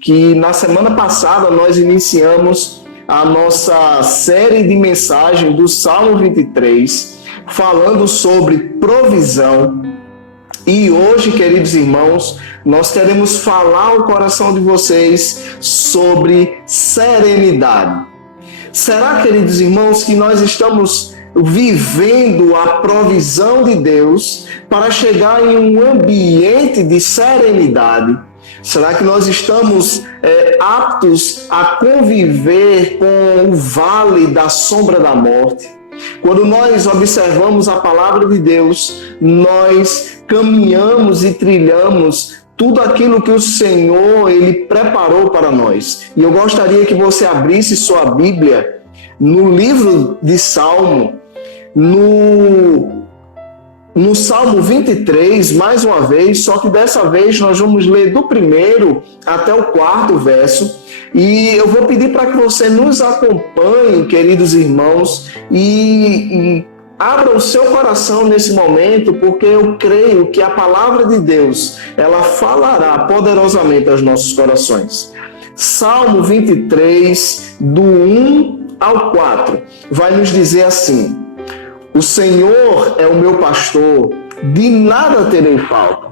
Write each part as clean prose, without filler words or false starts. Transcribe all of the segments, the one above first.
que na semana passada nós iniciamos a nossa série de mensagem do Salmo 23, falando sobre provisão. E hoje, queridos irmãos, nós queremos falar ao coração de vocês sobre serenidade. Será, queridos irmãos, que nós estamos vivendo a provisão de Deus para chegar em um ambiente de serenidade? Será que nós estamos aptos a conviver com o vale da sombra da morte? Quando nós observamos a palavra de Deus, nós caminhamos e trilhamos tudo aquilo que o Senhor Ele preparou para nós. E eu gostaria que você abrisse sua Bíblia no livro de Salmo, no Salmo 23, mais uma vez, só que dessa vez nós vamos ler do 1º até o 4º verso. E eu vou pedir para que você nos acompanhe, queridos irmãos, e abra o seu coração nesse momento, porque eu creio que a palavra de Deus, ela falará poderosamente aos nossos corações. Salmo 23, do 1 ao 4, vai nos dizer assim: o Senhor é o meu pastor, de nada terei falta.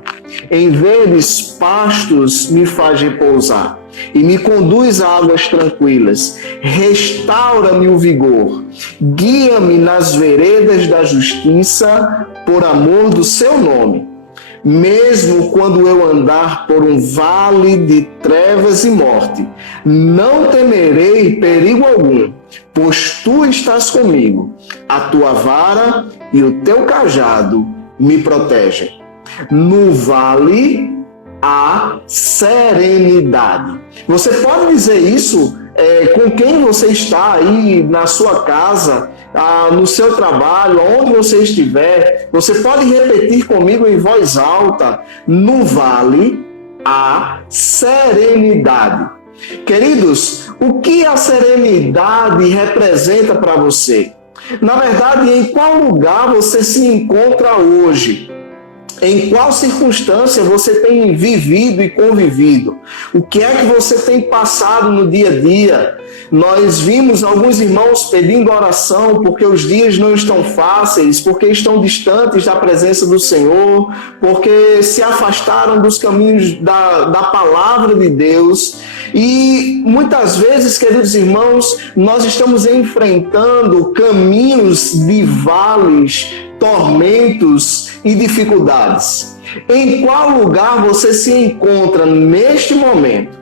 Em verdes pastos me faz repousar e me conduz a águas tranquilas. Restaura-me o vigor, guia-me nas veredas da justiça, por amor do seu nome. Mesmo quando eu andar por um vale de trevas e morte, não temerei perigo algum, pois tu estás comigo. A tua vara e o teu cajado me protegem. No vale há serenidade. Você pode dizer isso com quem você está aí na sua casa, no seu trabalho, onde você estiver. Você pode repetir comigo em voz alta: no vale há serenidade. Queridos, o que a serenidade representa para você? Na verdade, em qual lugar você se encontra hoje? Em qual circunstância você tem vivido e convivido? O que é que você tem passado no dia a dia? Nós vimos alguns irmãos pedindo oração porque os dias não estão fáceis, porque estão distantes da presença do Senhor, porque se afastaram dos caminhos da palavra de Deus. E muitas vezes, queridos irmãos, nós estamos enfrentando caminhos de vales, tormentos e dificuldades. Em qual lugar você se encontra neste momento?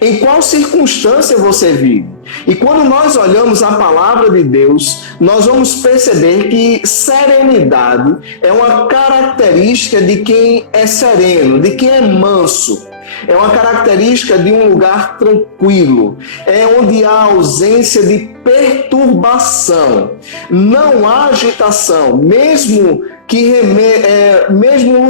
Em qual circunstância você vive? E quando nós olhamos a palavra de Deus, nós vamos perceber que serenidade é uma característica de quem é sereno, de quem é manso. É uma característica de um lugar tranquilo, é onde há ausência de perturbação, não há agitação, mesmo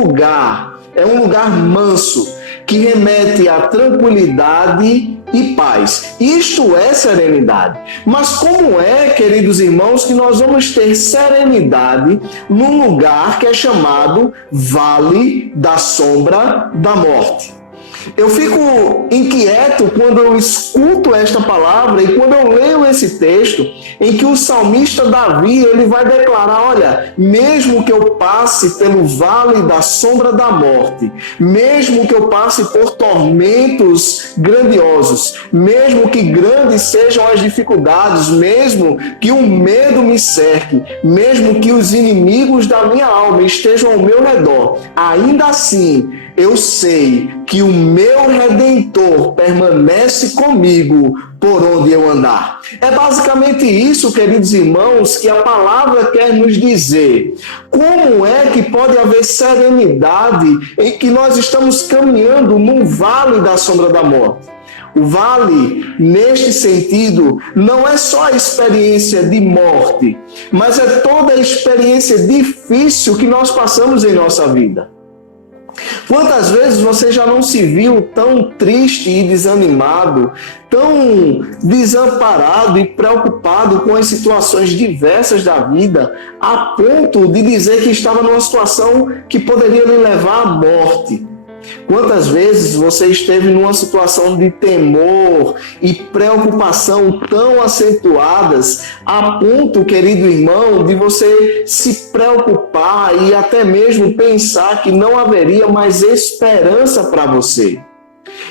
lugar, é um lugar manso, que remete à tranquilidade e paz. Isto é serenidade. Mas como é, queridos irmãos, que nós vamos ter serenidade num lugar que é chamado Vale da Sombra da Morte? Eu fico inquieto quando eu escuto esta palavra e quando eu leio esse texto em que o salmista Davi, ele vai declarar: olha, mesmo que eu passe pelo vale da sombra da morte, mesmo que eu passe por tormentos grandiosos, mesmo que grandes sejam as dificuldades, mesmo que o medo me cerque, mesmo que os inimigos da minha alma estejam ao meu redor, ainda assim eu sei que o meu Redentor permanece comigo por onde eu andar. É basicamente isso, queridos irmãos, que a palavra quer nos dizer. Como é que pode haver serenidade em que nós estamos caminhando num vale da sombra da morte? O vale, neste sentido, não é só a experiência de morte, mas é toda a experiência difícil que nós passamos em nossa vida. Quantas vezes você já não se viu tão triste e desanimado, tão desamparado e preocupado com as situações diversas da vida, a ponto de dizer que estava numa situação que poderia lhe levar à morte? Quantas vezes você esteve numa situação de temor e preocupação tão acentuadas a ponto, querido irmão, de você se preocupar e até mesmo pensar que não haveria mais esperança para você?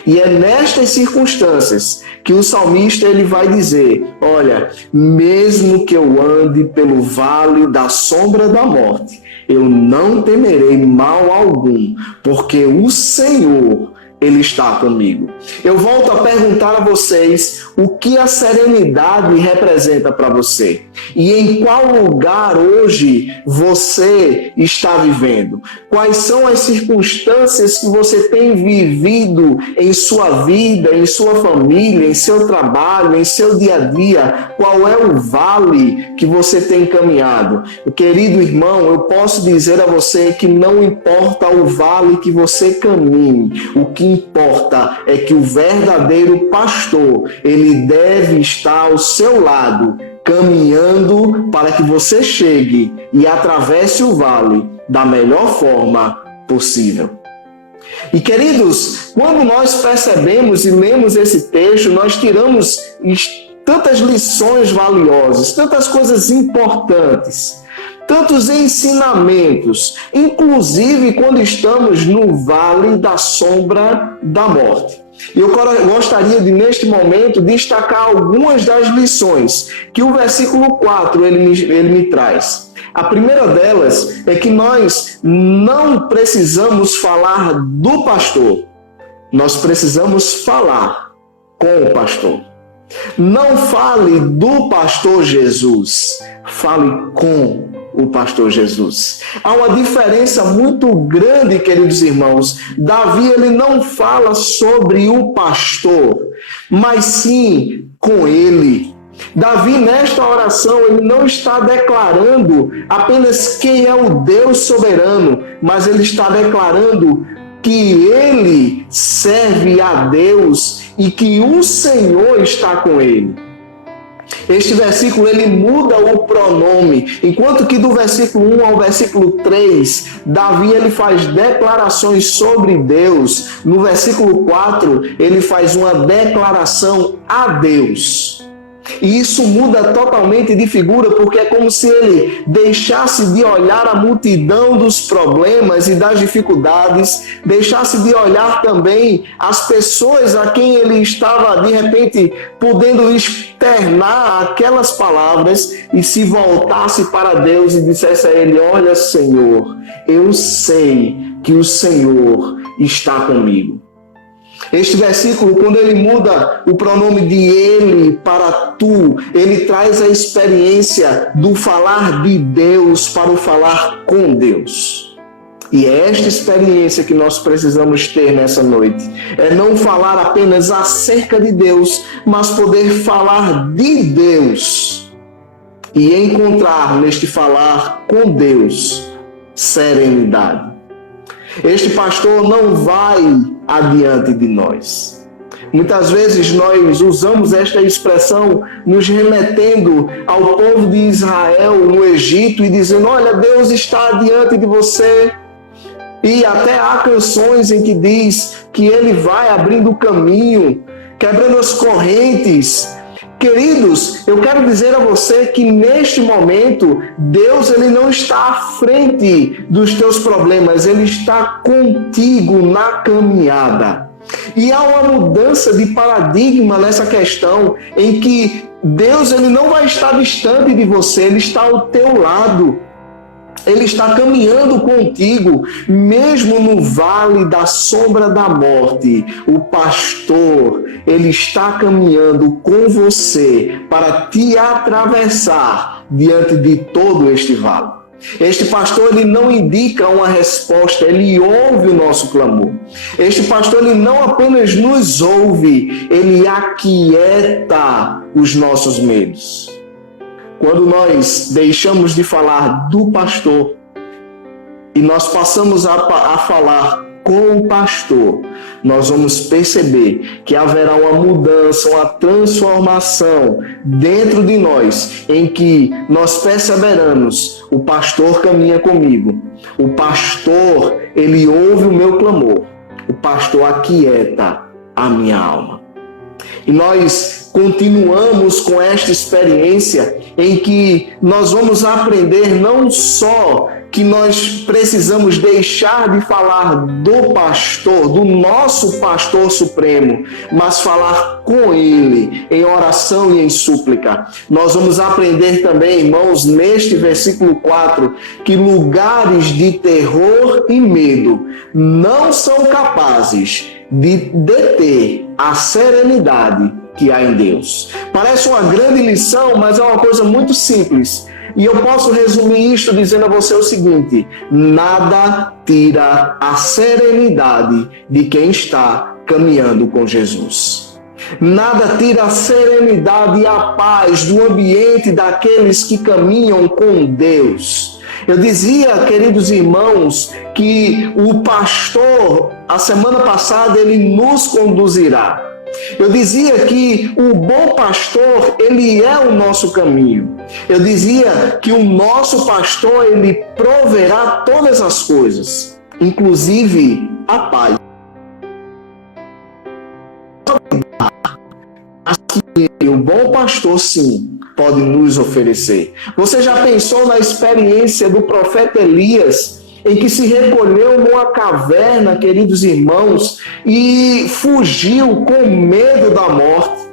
E é nestas circunstâncias que o salmista ele vai dizer: olha, mesmo que eu ande pelo vale da sombra da morte, eu não temerei mal algum, porque o Senhor, Ele está comigo. Eu volto a perguntar a vocês o que a serenidade representa para você e em qual lugar hoje você está vivendo. Quais são as circunstâncias que você tem vivido em sua vida, em sua família, em seu trabalho, em seu dia a dia? Qual é o vale que você tem caminhado? Querido irmão, eu posso dizer a você que não importa o vale que você caminhe, o que importa é que o verdadeiro pastor, ele deve estar ao seu lado, caminhando para que você chegue e atravesse o vale da melhor forma possível. E queridos, quando nós percebemos e lemos esse texto, nós tiramos tantas lições valiosas, tantas coisas importantes, tantos ensinamentos, inclusive quando estamos no vale da sombra da morte. E eu gostaria de, neste momento, destacar algumas das lições que o versículo 4 ele me traz. A primeira delas é que nós não precisamos falar do pastor, nós precisamos falar com o pastor. Não fale do pastor Jesus, fale com o pastor Jesus. Há uma diferença muito grande, queridos irmãos. Davi, ele não fala sobre o pastor, mas sim com ele. Davi, nesta oração, ele não está declarando apenas quem é o Deus soberano, mas ele está declarando que ele serve a Deus e que o Senhor está com ele. Este versículo ele muda o pronome, enquanto que do versículo 1 ao versículo 3, Davi ele faz declarações sobre Deus. No versículo 4, ele faz uma declaração a Deus. E isso muda totalmente de figura, porque é como se ele deixasse de olhar a multidão dos problemas e das dificuldades, deixasse de olhar também as pessoas a quem ele estava, de repente, podendo externar aquelas palavras e se voltasse para Deus e dissesse a ele: olha, Senhor, eu sei que o Senhor está comigo. Este versículo, quando ele muda o pronome de ele para tu, ele traz a experiência do falar de Deus para o falar com Deus. E é esta experiência que nós precisamos ter nessa noite. É não falar apenas acerca de Deus, mas poder falar de Deus. E encontrar neste falar com Deus serenidade. Este pastor não vai adiante de nós. Muitas vezes nós usamos esta expressão nos remetendo ao povo de Israel no Egito e dizendo: olha, Deus está adiante de você. E até há canções em que diz que ele vai abrindo o caminho, quebrando as correntes. Queridos, eu quero dizer a você que neste momento, Deus ele não está à frente dos teus problemas, Ele está contigo na caminhada. E há uma mudança de paradigma nessa questão, em que Deus ele não vai estar distante de você, Ele está ao teu lado. Ele está caminhando contigo, mesmo no vale da sombra da morte. O pastor, ele está caminhando com você para te atravessar diante de todo este vale. Este pastor, ele não indica uma resposta, ele ouve o nosso clamor. Este pastor, ele não apenas nos ouve, ele aquieta os nossos medos. Quando nós deixamos de falar do pastor e nós passamos a falar com o pastor, nós vamos perceber que haverá uma mudança, uma transformação dentro de nós, em que nós perceberemos: o pastor caminha comigo, o pastor, ele ouve o meu clamor, o pastor aquieta a minha alma. E nós continuamos com esta experiência em que nós vamos aprender não só que nós precisamos deixar de falar do pastor, do nosso pastor supremo, mas falar com ele em oração e em súplica. Nós vamos aprender também, irmãos, neste versículo 4, que lugares de terror e medo não são capazes de deter a serenidade que há em Deus. Parece uma grande lição, mas é uma coisa muito simples. E eu posso resumir isto dizendo a você o seguinte: nada tira a serenidade de quem está caminhando com Jesus. Nada tira a serenidade e a paz do ambiente daqueles que caminham com Deus. Eu dizia, queridos irmãos, que o pastor, a semana passada, ele nos conduzirá. Eu dizia que o bom pastor, ele é o nosso caminho. Eu dizia que o nosso pastor, ele proverá todas as coisas, inclusive a paz. Assim, o bom pastor, sim, pode nos oferecer. Você já pensou na experiência do profeta Elias, em que se recolheu numa caverna, queridos irmãos, e fugiu com medo da morte?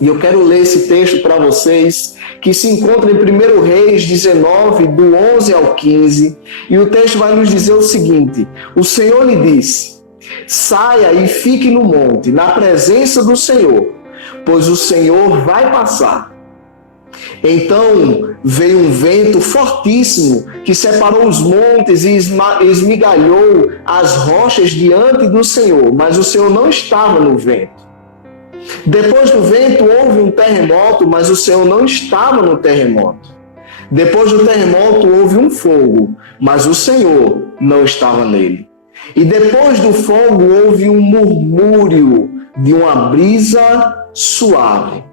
E eu quero ler esse texto para vocês, que se encontra em 1 Reis 19, do 11 ao 15, e o texto vai nos dizer o seguinte: o Senhor lhe disse: saia e fique no monte, na presença do Senhor, pois o Senhor vai passar. Então veio um vento fortíssimo que separou os montes e esmigalhou as rochas diante do Senhor, mas o Senhor não estava no vento. Depois do vento houve um terremoto, mas o Senhor não estava no terremoto. Depois do terremoto houve um fogo, mas o Senhor não estava nele. E depois do fogo houve um murmúrio de uma brisa suave.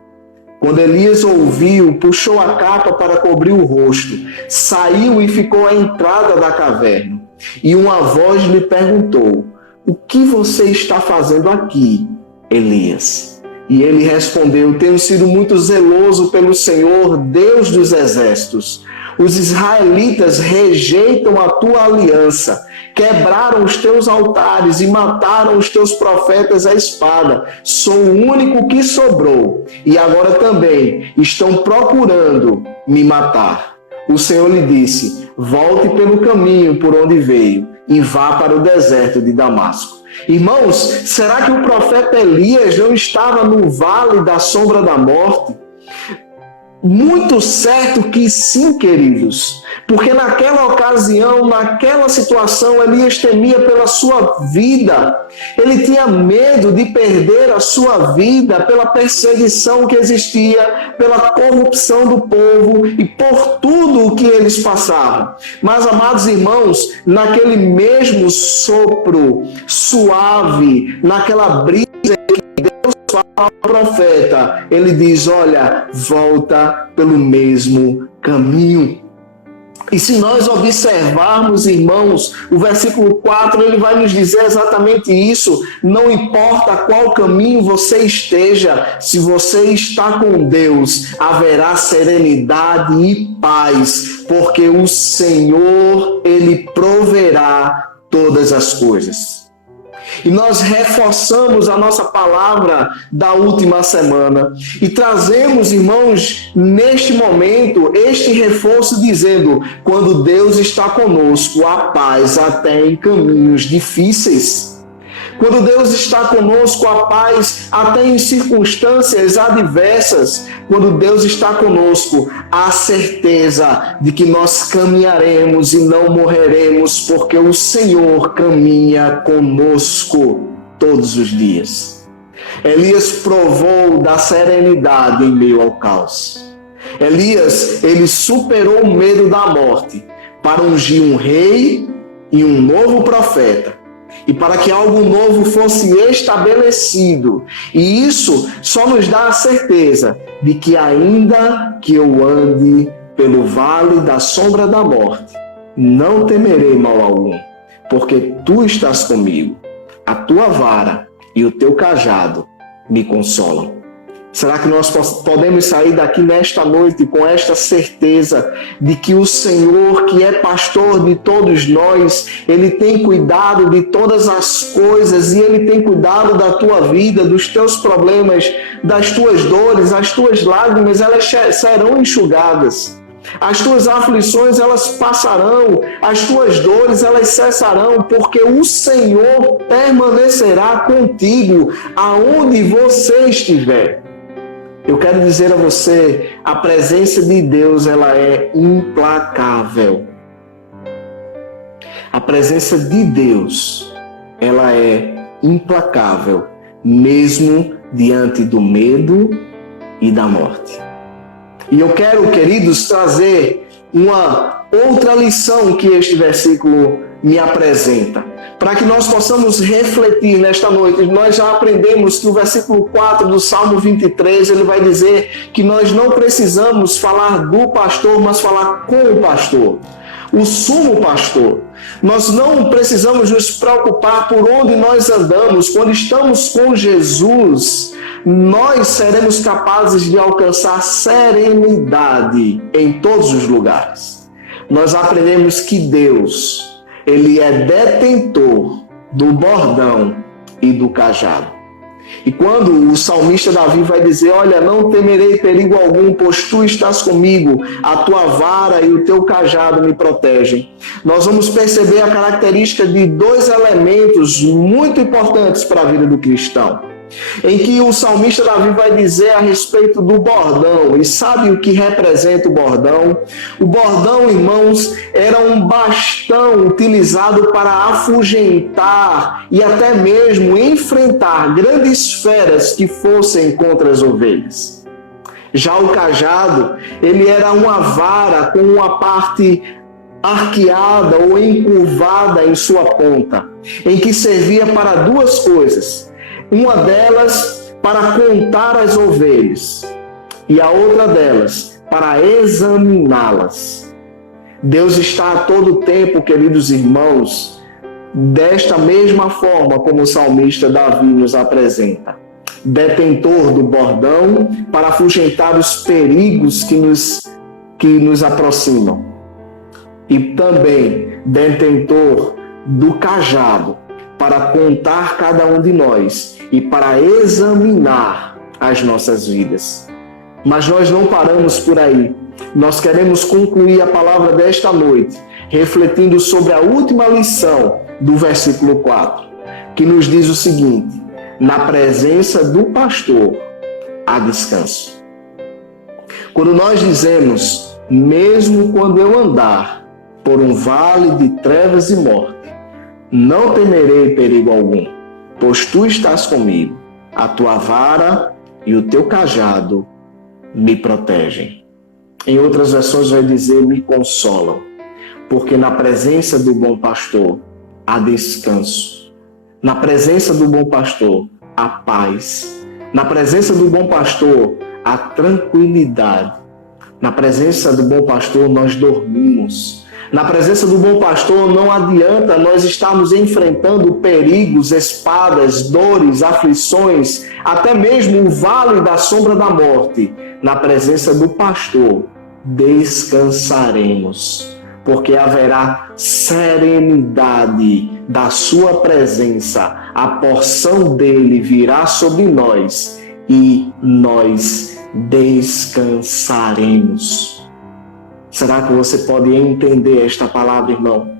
Quando Elias ouviu, puxou a capa para cobrir o rosto, saiu e ficou à entrada da caverna. E uma voz lhe perguntou: o que você está fazendo aqui, Elias? E ele respondeu: tenho sido muito zeloso pelo Senhor, Deus dos exércitos. Os israelitas rejeitam a tua aliança, quebraram os teus altares e mataram os teus profetas à espada. Sou o único que sobrou, e agora também estão procurando me matar. O Senhor lhe disse: volte pelo caminho por onde veio e vá para o deserto de Damasco. Irmãos, será que o profeta Elias não estava no vale da sombra da morte? Muito certo que sim, queridos, porque naquela ocasião, naquela situação, Elias temia pela sua vida. Ele tinha medo de perder a sua vida pela perseguição que existia, pela corrupção do povo e por tudo o que eles passavam. Mas, amados irmãos, naquele mesmo sopro suave, naquela brisa que Deus fala ao profeta, ele diz: olha, volta pelo mesmo caminho. E se nós observarmos, irmãos, o versículo 4, ele vai nos dizer exatamente isso. Não importa qual caminho você esteja, se você está com Deus, haverá serenidade e paz, porque o Senhor, ele proverá todas as coisas. E nós reforçamos a nossa palavra da última semana e trazemos, irmãos, neste momento, este reforço dizendo: quando Deus está conosco, há paz até em caminhos difíceis. Quando Deus está conosco, há paz até em circunstâncias adversas. Quando Deus está conosco, há certeza de que nós caminharemos e não morreremos, porque o Senhor caminha conosco todos os dias. Elias provou da serenidade em meio ao caos. Elias, ele superou o medo da morte para ungir um rei e um novo profeta. E para que algo novo fosse estabelecido. E isso só nos dá a certeza de que ainda que eu ande pelo vale da sombra da morte, não temerei mal algum, porque tu estás comigo. a tua vara e o teu cajado me consolam. Será que nós podemos sair daqui nesta noite com esta certeza de que o Senhor, que é pastor de todos nós, Ele tem cuidado de todas as coisas e Ele tem cuidado da tua vida, dos teus problemas, das tuas dores, as tuas lágrimas, elas serão enxugadas. As tuas aflições, elas passarão, as tuas dores, elas cessarão, porque o Senhor permanecerá contigo aonde você estiver. Eu quero dizer a você, a presença de Deus, ela é implacável. A presença de Deus, ela é implacável, mesmo diante do medo e da morte. E eu quero, queridos, trazer uma outra lição que este versículo me apresenta, para que nós possamos refletir nesta noite. Nós já aprendemos que o versículo 4 do Salmo 23, ele vai dizer que nós não precisamos falar do pastor, mas falar com o pastor, o sumo pastor. Nós não precisamos nos preocupar por onde nós andamos. Quando estamos com Jesus, nós seremos capazes de alcançar serenidade em todos os lugares. Nós aprendemos que Deus, Ele é detentor do bordão e do cajado. E quando o salmista Davi vai dizer, olha, não temerei perigo algum, pois tu estás comigo, a tua vara e o teu cajado me protegem. Nós vamos perceber a característica de dois elementos muito importantes para a vida do cristão, em que o salmista Davi vai dizer a respeito do bordão. E sabe o que representa o bordão? O bordão, irmãos, era um bastão utilizado para afugentar e até mesmo enfrentar grandes feras que fossem contra as ovelhas. Já o cajado, ele era uma vara com uma parte arqueada ou encurvada em sua ponta, em que servia para duas coisas. Uma delas para contar as ovelhas e a outra delas para examiná-las. Deus está a todo tempo, queridos irmãos, desta mesma forma como o salmista Davi nos apresenta. Detentor do bordão para afugentar os perigos que nos aproximam. E também detentor do cajado para contar cada um de nós e para examinar as nossas vidas. Mas nós não paramos por aí. Nós queremos concluir a palavra desta noite, refletindo sobre a última lição do versículo 4, que nos diz o seguinte: na presença do pastor há descanso. Quando nós dizemos, mesmo quando eu andar por um vale de trevas e morte, não temerei perigo algum, pois tu estás comigo, a tua vara e o teu cajado me protegem. Em outras versões vai dizer, me consolam, porque na presença do bom pastor há descanso. Na presença do bom pastor há paz. Na presença do bom pastor há tranquilidade. Na presença do bom pastor nós dormimos. Na presença do bom pastor não adianta nós estarmos enfrentando perigos, espadas, dores, aflições, até mesmo o vale da sombra da morte. Na presença do pastor descansaremos, porque haverá serenidade da sua presença. A porção dele virá sobre nós e nós descansaremos. Será que você pode entender esta palavra, irmão?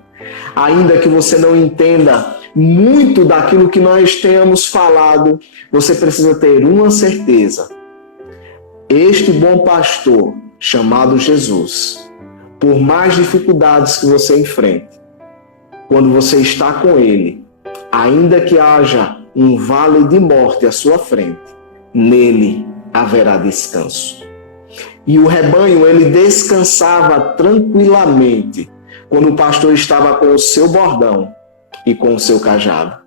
Ainda que você não entenda muito daquilo que nós tenhamos falado, você precisa ter uma certeza. Este bom pastor, chamado Jesus, por mais dificuldades que você enfrente, quando você está com ele, ainda que haja um vale de morte à sua frente, nele haverá descanso. E o rebanho, ele descansava tranquilamente quando o pastor estava com o seu bordão e com o seu cajado.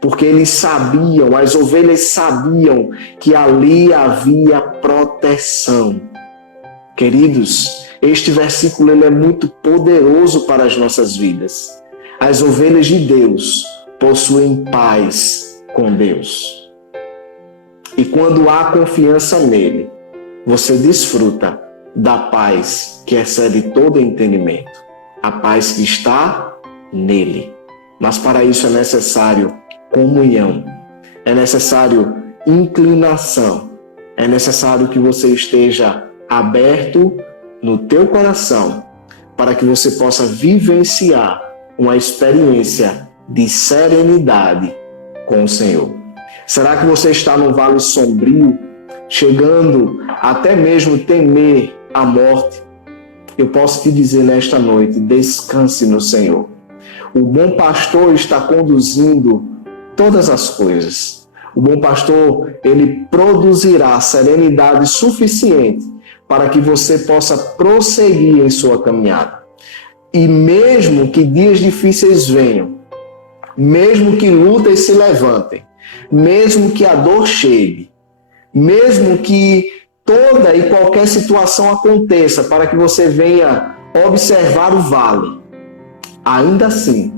Porque eles sabiam, as ovelhas sabiam que ali havia proteção. Queridos, este versículo ele é muito poderoso para as nossas vidas. As ovelhas de Deus possuem paz com Deus. E quando há confiança nele, você desfruta da paz que excede todo entendimento. A paz que está nele. Mas para isso é necessário comunhão. É necessário inclinação. É necessário que você esteja aberto no teu coração para que você possa vivenciar uma experiência de serenidade com o Senhor. Será que você está num vale sombrio, chegando até mesmo temer a morte? Eu posso te dizer nesta noite, descanse no Senhor. O bom pastor está conduzindo todas as coisas. O bom pastor, ele produzirá serenidade suficiente para que você possa prosseguir em sua caminhada. E mesmo que dias difíceis venham, mesmo que lutas se levantem, mesmo que a dor chegue, mesmo que toda e qualquer situação aconteça para que você venha observar o vale, ainda assim,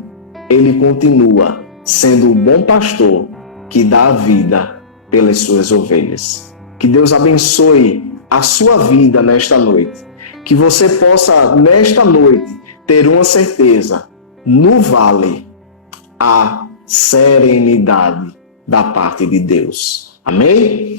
ele continua sendo o bom pastor que dá a vida pelas suas ovelhas. Que Deus abençoe a sua vida nesta noite. Que você possa, nesta noite, ter uma certeza: no vale há serenidade da parte de Deus. Amém?